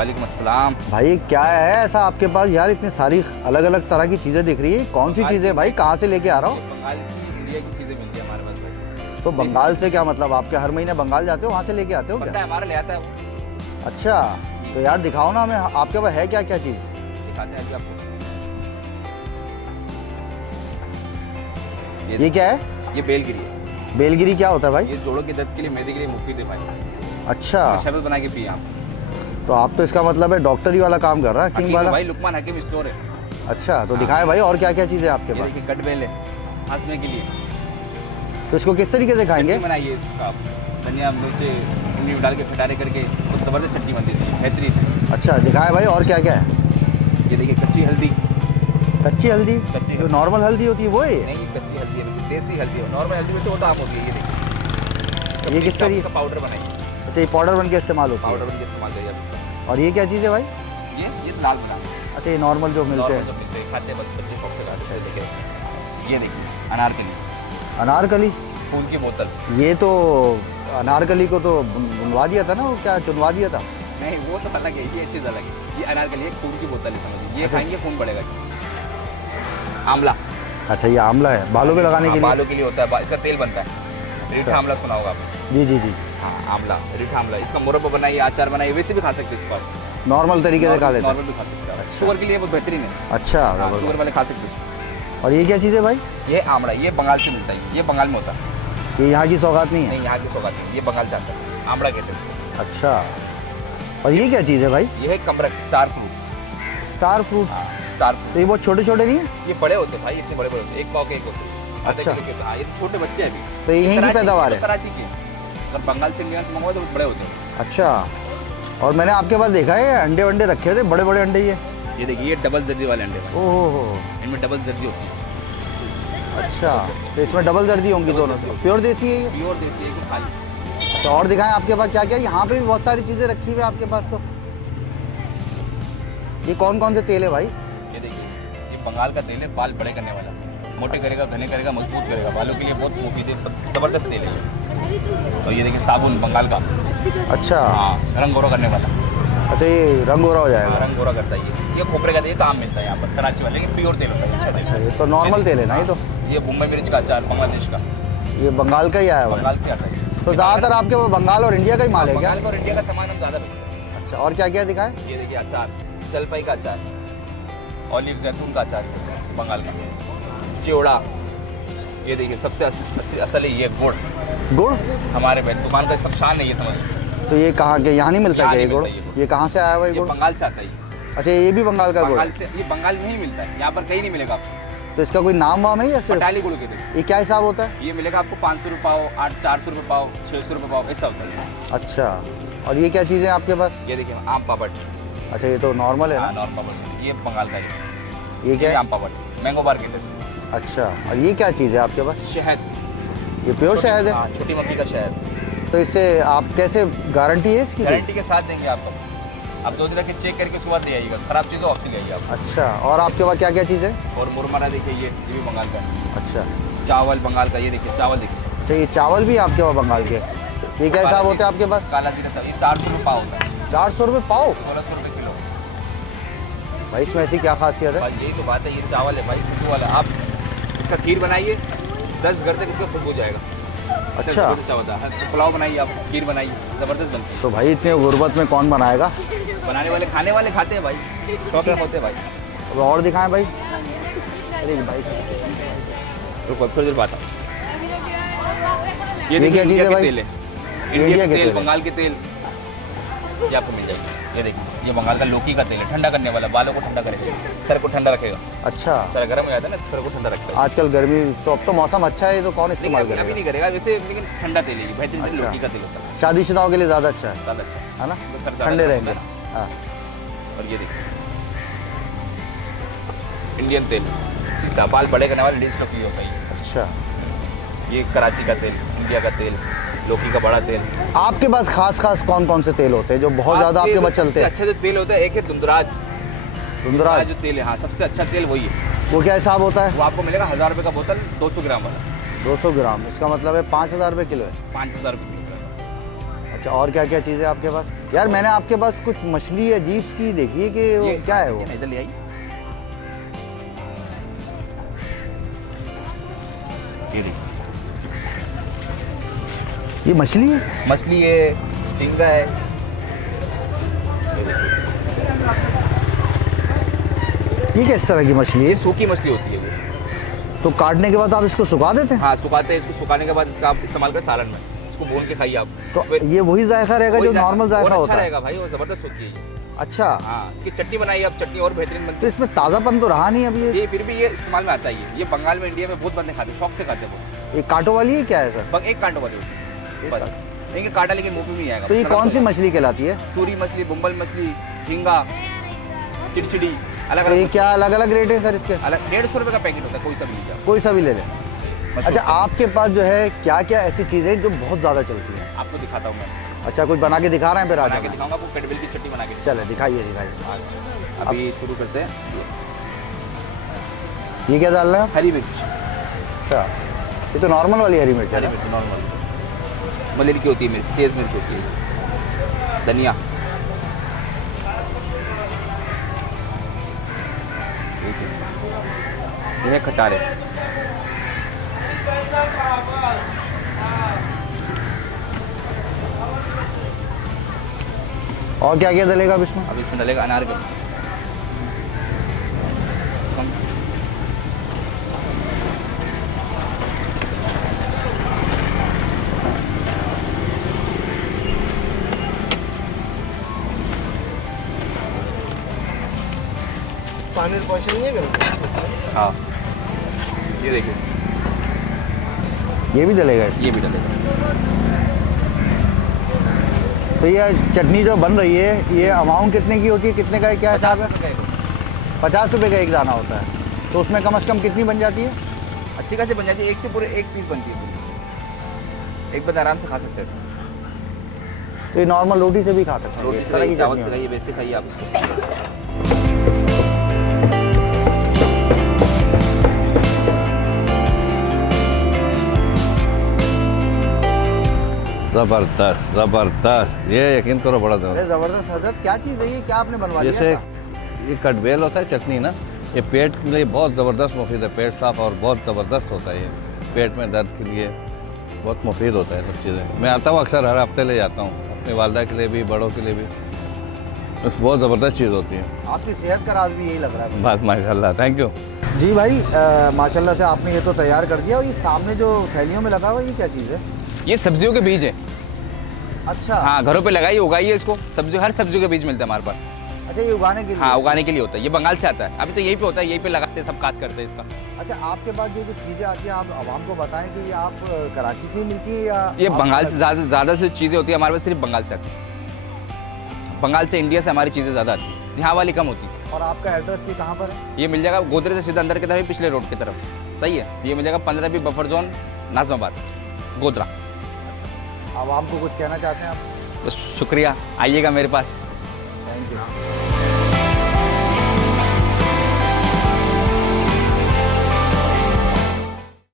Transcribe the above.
वालेकुम अस्सलाम। भाई क्या है ऐसा आपके पास यार, इतनी सारी अलग अलग तरह की चीज़ें दिख रही है, कौन सी चीज़ें भाई, कहाँ से लेके आ रहा हो? बंगाल की इंडिया की चीज़ें मिलती है हमारे पास भाई। तो बंगाल से क्या मतलब, आपके हर महीने बंगाल जाते हो, वहाँ से लेके आते हो पता क्या? है हमारा ले आता है वो। अच्छा, तो यार दिखाओ ना हमें, आपके पास है क्या क्या चीज़? दिखाते हैं अभी आपको। ये क्या है? ये बेलगिरी है। बेलगिरी क्या होता है भाई? ये जोड़ों के दर्द के लिए, मैदे के लिए मुफीद है भाई। अच्छा, शरबत बना के पिए आप। तो आप तो इसका मतलब है डॉक्टरी वाला काम कर रहा है, किंग हकीम वाला। भाई, लुकमान हकीम स्टोर है। अच्छा, तो दिखाएं भाई और क्या क्या चीज़ें आपके ये पास? देखिए कटबेल है खांसने के लिए। तो इसको किस तरीके से खाएंगे? चटनी बनाइए इसका आप, धनिया मिर्च इमली डाल के खटारे करके बहुत ज़बरदस्त चटनी बनती है इसकी, बेहतरीन। अच्छा, दिखाएं भाई और क्या क्या है? ये देखिए कच्ची हल्दी। कच्ची हल्दी? कच्ची जो हल्दी। नॉर्मल हल्दी होती है वो है? नहीं, कच्ची हल्दी है, देसी हल्दी है। नॉर्मल हल्दी में तो वो आम होती है। ये देखिए ये किस तरीके? इसका पाउडर बनाइए। अच्छा, ये पाउडर बन के इस्तेमाल होता पाउडर है। बन के इस्तेमाल करिए आप इसका। और ये क्या चीज़ है भाई? ये लाल बादाम। अच्छा, ये नॉर्मल जो मिलते नॉर्मल हैं। जो मिलते हैं, खाते हैं बच्चे शौक से खाते हैं। देखिए ये देखिए अनारकली, अनारकली? फूल की बोतल। ये तो अनारकली को तो बुनवा दिया था ना, वो क्या चुनवा दिया था? नहीं, वो तो अलग है, ये चीज़ अलग है। ये अनारकली एक फूल की बोतल है, समझिए। ये अच्छा। खाएंगे खून बढ़ेगा। आंवला। अच्छा, ये आंवला है बालों पे लगाने के लिए? बालों के लिए होता है, इसका तेल बनता है। रीठा आंवला सुना होगा आपने? जी जी जी। हाँ, आंवला, रीठा आंवला। इसका मुरब्बा बनाइए, अचार बनाइए, वैसे भी खा सकते हैं इसको आप। नॉर्मल तरीके से खा लेते हैं? नॉर्मल भी खा सकते हैं आप। शुगर के लिए बहुत बेहतरीन है। अच्छा, हाँ, जबरदस्त। शुगर वाले खा सकते हैं इसको। और ये क्या चीज़ है भाई? ये आंवला, ये बंगाल से मिलता है। ये बंगाल में होता है। ये यहाँ की सौगात नहीं है? नहीं, यहाँ की सौगात नहीं, ये बंगाल से आता है। आंवला कहते हैं इसको। अच्छा, और ये क्या चीज़ है भाई? ये है कमरक, star fruit. Star fruits? Star fruit. तो ये बहुत छोटे छोटे नहीं है? ये बड़े होते हैं भाई, इतने बड़े बड़े होते हैं, एक पाव के एक होते हैं। आधे अच्छा। किलो के। हाँ, ये तो छोटे बच्चे हैं अभी। तो ये यहीं की कराची- पैदावार है? कराची की। अगर बंगाल से इंडिया से मंगवाए तो बड़े होते हैं। अच्छा, और मैंने आपके पास देखा है अंडे वंडे रखे थे, बड़े बड़े अंडे ये देखिए, ये डबल जर्दी वाले अंडे हैं। ओहो हो। इनमें डबल जर्दी होती है। अच्छा, तो इसमें डबल जर्दी होंगी दोनों? प्योर देसी है ये? प्योर देसी है, एकदम खाली। अच्छा, और दिखाएं आपके पास क्या क्या? यहाँ पे भी बहुत सारी चीज़ें रखी हुई है आपके पास। तो ये कौन कौन से तेल है भाई? ये देखिए, ये बंगाल का तेल है, बाल बड़े करने वाला। मोटे करेगा, घने करेगा, मजबूत करेगा, बालों के लिए बहुत मुफीद है, ज़बरदस्त तेल है ये। तो ये देखिए साबुन बंगाल का। अच्छा। हाँ, रंग गोरा करने वाला। अच्छा, ये रंग गोरा हो जाएगा? रंग गोरा करता है ये खोपरे का तेल काम मिलता है यहाँ पर कराची वाले, लेकिन प्योर तेल होता है। अच्छा अच्छा, तेल। ये तो नॉर्मल तेल है ना? ये तो ये मुंबई मिर्च का अचार, बांग्लादेश का, ये बंगाल का ही आया हुआ है? बंगाल से आता है। तो ज़्यादातर आपके पास बंगाल और इंडिया का ही माल है क्या? बंगाल का और इंडिया का सामान हम ज़्यादा बेचते हैं। अच्छा, और क्या क्या दिखाएं? ये देखिए अचार, जलपाई का अचार, ऑलिव जैतून का अचार बंगाल का, चिवड़ा। ये देखिए सबसे असल है ये गुड़। गुड़? हमारे भाई दुकान का सब शान है ये, समझ। तो ये कहाँ के, यहाँ नहीं मिलता यहाँ क्या ये नहीं गुड़? मिलता ये गुड़। ये कहाँ से आया हुआ है ये गुड़? बंगाल से आता है ये। अच्छा, ये भी बंगाल का गुड़? बंगाल से, ये बंगाल में ही मिलता है, यहाँ पर कहीं नहीं मिलेगा आपको। तो इसका कोई नाम वाम है या सिर्फ? पटाली गुड़ के देखिए, ये क्या हिसाब होता है? ये मिलेगा आपको 500 रुपये पाव, 400 रुपये पाव, 600 रुपये पाव, ऐसा होता है। अच्छा, और ये क्या चीज़ें हैं आपके पास? ये देखिए आम पापड़। अच्छा, ये तो नॉर्मल है हाँ, ना? नॉर्मल पापड़, ये बंगाल का है। ये क्या ये है? आम पापड़, मैंगो बार कहते हैं। अच्छा, और ये क्या चीज़ है आपके पास? शहद। ये प्योर शहद है? हाँ, छोटी मक्खी का शहद। तो इससे आप कैसे, गारंटी है इसकी कोई? गारंटी के साथ देंगे आपको। आप 2 दिन रख के चेक करके उसके बाद दे आइएगा, खराब चीज़ ऑफ से ले आइए आप। अच्छा, और आपके पास क्या क्या चीज़ है? और मुरमरा देखिए, ये भी बंगाल का है। अच्छा। चावल बंगाल का, ये देखिए चावल देखिए। अच्छा, ये चावल भी आपके पास बंगाल के? ये क्या हिसाब होता है आपके पास? काला जीरा चावल, ये 400 रुपये पाव होता है। 400 रुपये पाव? 1600 रुपये किलो। भाई इसमें ऐसी क्या खासियत है? भाई यही तो बात है, ये चावल है भाई, खुशबू वाला। आप इसका खीर बनाइए, 10 घर तक इसका खुशबू जाएगा। अच्छा। होता है। पुलाव बनाइए आप, खीर बनाइए, ज़बरदस्त बनती है। तो भाई इतने गुर्बत में कौन बनाएगा? बनाने वाले, खाने वाले खाते हैं भाई, शौकीन होते हैं भाई। अब और दिखाएं भाई। अरे भाई, तो थोड़ी देर बात। ये देखिए क्या चीज़ इंडिया है के भाई? तेल है, इंडिया इंडिया के के तेल, तेल है। बंगाल के तेल, ये आपको मिल जाएगी। ये देखिए, ये बंगाल का लौकी का तेल है, ठंडा करने वाला, बालों को ठंडा करेगा, सर को ठंडा रखेगा। अच्छा, सर गर्म हो जाता है ना, सर को ठंडा रखता है। आजकल गर्मी, तो अब तो मौसम अच्छा है, तो कौन लेकिन इस्तेमाल अभी करेगा? नहीं करेगा वैसे, लेकिन ठंडा तेल है ये, बेहतरीन अच्छा। लौकी का तेल होता है, शादीशुदाओं के लिए ज़्यादा अच्छा है, ज़्यादा अच्छा। है ना? तो सर ज़्यादा ठंडे गर्म रहेंगे। होता है हाँ। ना। और ये देखिए इंडियन तेल, सीसा, बाल बड़े करने वाला डिश लौकी होता है। अच्छा, ये कराची का तेल, इंडिया का तेल, लौकी का बड़ा तेल। आपके पास खास कौन कौन से तेल होते हैं जो बहुत ज़्यादा आपके पास चलते हैं? अच्छा जो तेल होता है, एक है दुंदराज। दुंदराज जो तेल है, हाँ, सबसे अच्छा तेल वही है। वो क्या हिसाब होता है? वो आपको मिलेगा 1000 रुपये का बोतल, 200 ग्राम वाला। 200 ग्राम, इसका मतलब है 5000 रुपये किलो है। 5000 रुपये किलो। अच्छा, और क्या क्या चीज़ें आपके पास? यार मैंने आपके पास कुछ मछली अजीब सी देखी है कि वो क्या है वो? इधर ले आई, ये देखिए, ये मछली है? मछली है, झींगा है। ये किस तरह की मछली ये है? सूखी मछली होती है वो। तो काटने के बाद आप इसको सुखा देते हैं? हाँ, सुखाते हैं इसको। सुखाने के बाद इसका आप इस्तेमाल करें सालन में, इसको भून के खाइए आप। तो ये वही जायका रहेगा जो नॉर्मल जायका और होता अच्छा है? रहेगा भाई, वो जबरदस्त होती है ये। अच्छा, हाँ, इसकी चटनी बनाइए आप, चटनी और बेहतरीन बनती तो इसमें ताज़ापन तो रहा नहीं अभी? है। ये फिर भी ये इस्तेमाल में आता है। ये बंगाल में, इंडिया में बहुत बंदे खाते हैं, शौक से खाते हैं वो। ये कांटों वाली है क्या है सर? एक कांटो वाली होती है बस, लेकिन कांटा लेकिन मुंह में नहीं आएगा। तो ये कौन सी मछली कहलाती है? सूरी मछली, बुम्बल मछली, झींगा, चिड़चिड़ी, अलग तो ये अलग। क्या अलग अलग रेट है सर इसके? अलग 150 रुपये का पैकेट होता है, कोई सा भी लीजिए। कोई सा भी ले लें। अच्छा, आपके पास जो है क्या क्या ऐसी चीज़ें जो बहुत ज़्यादा चलती हैं? आपको दिखाता हूँ मैं, अच्छा, कुछ बना के दिखा रहे हैं फिर बना आगे? के दिखाऊंगा आपको, पेटबिल की चटनी बना के। चले दिखाइए दिखाइए। अभी शुरू करते हैं। ये क्या डाल रहे हैं आप? हरी मिर्च, अच्छा, ये तो नॉर्मल वाली हरी मिर्च है हरी ना? मिर्च नॉर्मल मलेरी की होती है मिर्च, तेज मिर्च होती है। धनिया, ये है खटारे, और क्या क्या डलेगा अब इसमें? अब इसमें डलेगा अनार का। पानी पोषण नहीं है। हाँ, ये देखिए, ये भी डलेगा इसमें? ये भी डलेगा। तो ये चटनी जो बन रही है, ये अमाउंट कितने की होती है, कितने का है, क्या हिसाब है? 50 रुपये का 50 रुपये का एक दाना होता है। तो उसमें कम से कम कितनी बन जाती है? अच्छी खासी बन जाती है। एक से पूरे एक पीस बनती है पूरी। एक बंदा आराम से खा सकते हैं इसको। तो ये नॉर्मल रोटी से भी खा सकते हैं? रोटी इस से तरह खाइए, की चावल चटनी से होती खाइए, वैसे खाइए आप इसको। ज़बरदस्त ज़बरदस्त, ये यकीन करो बड़ा है। अरे ज़बरदस्त। ज़बरदस्त हजरत, क्या चीज़ है ये? क्या आपने बनवा लिया जैसे ऐसा? ये कटबेल होता है चटनी ना, ये पेट के लिए बहुत ज़बरदस्त मुफीद है, पेट साफ और बहुत ज़बरदस्त होता है। ये पेट में दर्द के लिए बहुत मुफीद होता है सब चीज़ें। मैं आता हूँ अक्सर, हर हफ्ते ले जाता हूँ, अपनी वालदा के लिए भी, बड़ों के लिए भी। बस बहुत ज़बरदस्त चीज़ होती है। आपकी सेहत का राज भी यही लग रहा है। बात माशाल्लाह, थैंक यू। जी भाई, माशाल्लाह से आपने ये तो तैयार कर दिया। और ये सामने जो थैलियों में लगा हुआ है, ये क्या चीज़ है? ये सब्जियों के बीज है। अच्छा। हाँ, घरों पे लगाइए, उगाइए इसको। सब्जी, हर सब्जियों के बीज मिलता है हमारे पास। अच्छा, ये उगाने के लिए? हाँ, उगाने के लिए होता है। ये बंगाल से आता है। अभी तो यहीं पे होता है, यहीं पे लगाते हैं, सब काज करते हैं इसका। अच्छा, आपके पास जो जो चीज़ें आती हैं, आप आवाम को बताएं कि ये आप कराची से ही मिलती है या? ये आप बंगाल से ज़्यादा से चीज़ें होती है हमारे पास, सिर्फ बंगाल से आती है। बंगाल से, इंडिया से हमारी चीज़ें ज़्यादा आती है, यहाँ वाली कम होती है। और आपका एड्रेस ये कहाँ पर है? ये मिल जाएगा गोदरे से सीधा अंदर की तरफ, पिछले रोड की तरफ। सही है, ये मिल जाएगा 15 बफर जोन, नाज़माबाद, गोदरा। आवाम को कुछ कहना चाहते हैं आप? तो शुक्रिया, आइएगा मेरे पास। Thank you.